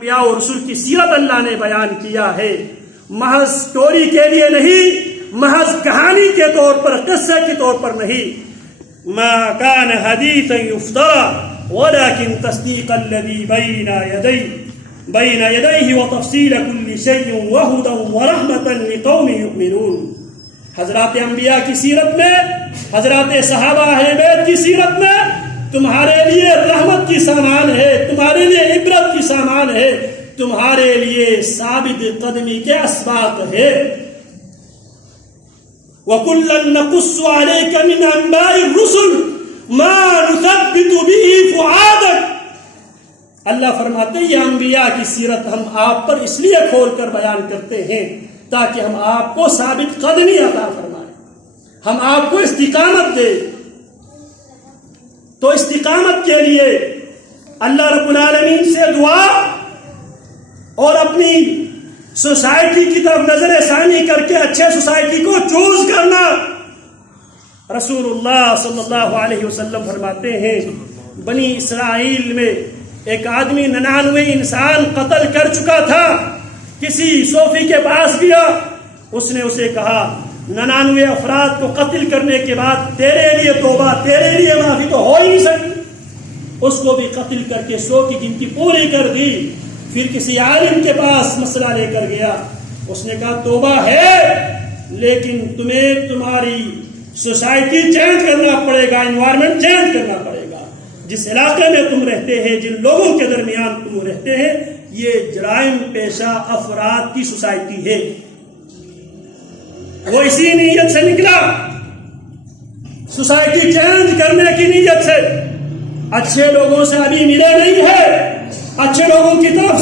انبیاء اور رسول کی سیرت اللہ نے بیان کیا ہے، محض اسٹوری کے لیے نہیں، محض کہانی کے طور پر، قصے کے طور پر نہیں۔ ما كان حديثا يفترى ولكن تصديق الذي بين يديه وتفصيل كل شيء وهدى ورحمة لقوم يؤمنون۔ حضرات انبیاء کی سیرت میں، حضرات صحابہ اہل بیت کی سیرت میں تمہارے لیے رحمت کی سامان ہے، تمہارے لیے عبرت کی سامان ہے، تمہارے لیے ثابت قدمی کے اسباق ہے۔ وَكُلًّا نَقُصُّ عَلَيْكَ مِنْ أَنْبَاءِ الرُّسُلِ مَا نُثَبِّتُ بِهِ فُؤَادَكَ۔ اللہ فرماتے ہیں یہ انبیاء کی سیرت ہم آپ پر اس لیے کھول کر بیان کرتے ہیں تاکہ ہم آپ کو ثابت قدمی عطا فرمائیں، ہم آپ کو استقامت دیں۔ تو استقامت کے لیے اللہ رب العالمین سے دعا اور اپنی سوسائٹی کی طرف نظر ثانی کر کے اچھے سوسائٹی کو چوز کرنا۔ رسول اللہ صلی اللہ علیہ وسلم فرماتے ہیں بنی اسرائیل میں ایک آدمی 99 انسان قتل کر چکا تھا، کسی صوفی کے پاس گیا، اس نے اسے کہا 99 افراد کو قتل کرنے کے بعد تیرے لیے توبہ، تیرے لیے معافی تو ہو ہی نہیں سکتی۔ اس کو بھی قتل کر کے 100 کی گنتی پوری کر دی۔ پھر کسی عالم کے پاس مسئلہ لے کر گیا، اس نے کہا توبہ ہے لیکن تمہیں تمہاری سوسائٹی چینج کرنا پڑے گا، انوائرمنٹ چینج کرنا پڑے گا۔ جس علاقے میں تم رہتے ہیں، جن لوگوں کے درمیان تم رہتے ہیں، یہ جرائم پیشہ افراد کی سوسائٹی ہے۔ وہ اسی نیت سے نکلا، سوسائٹی چینج کرنے کی نیت سے۔ اچھے لوگوں سے ابھی ملے نہیں ہے، اچھے لوگوں کی طرف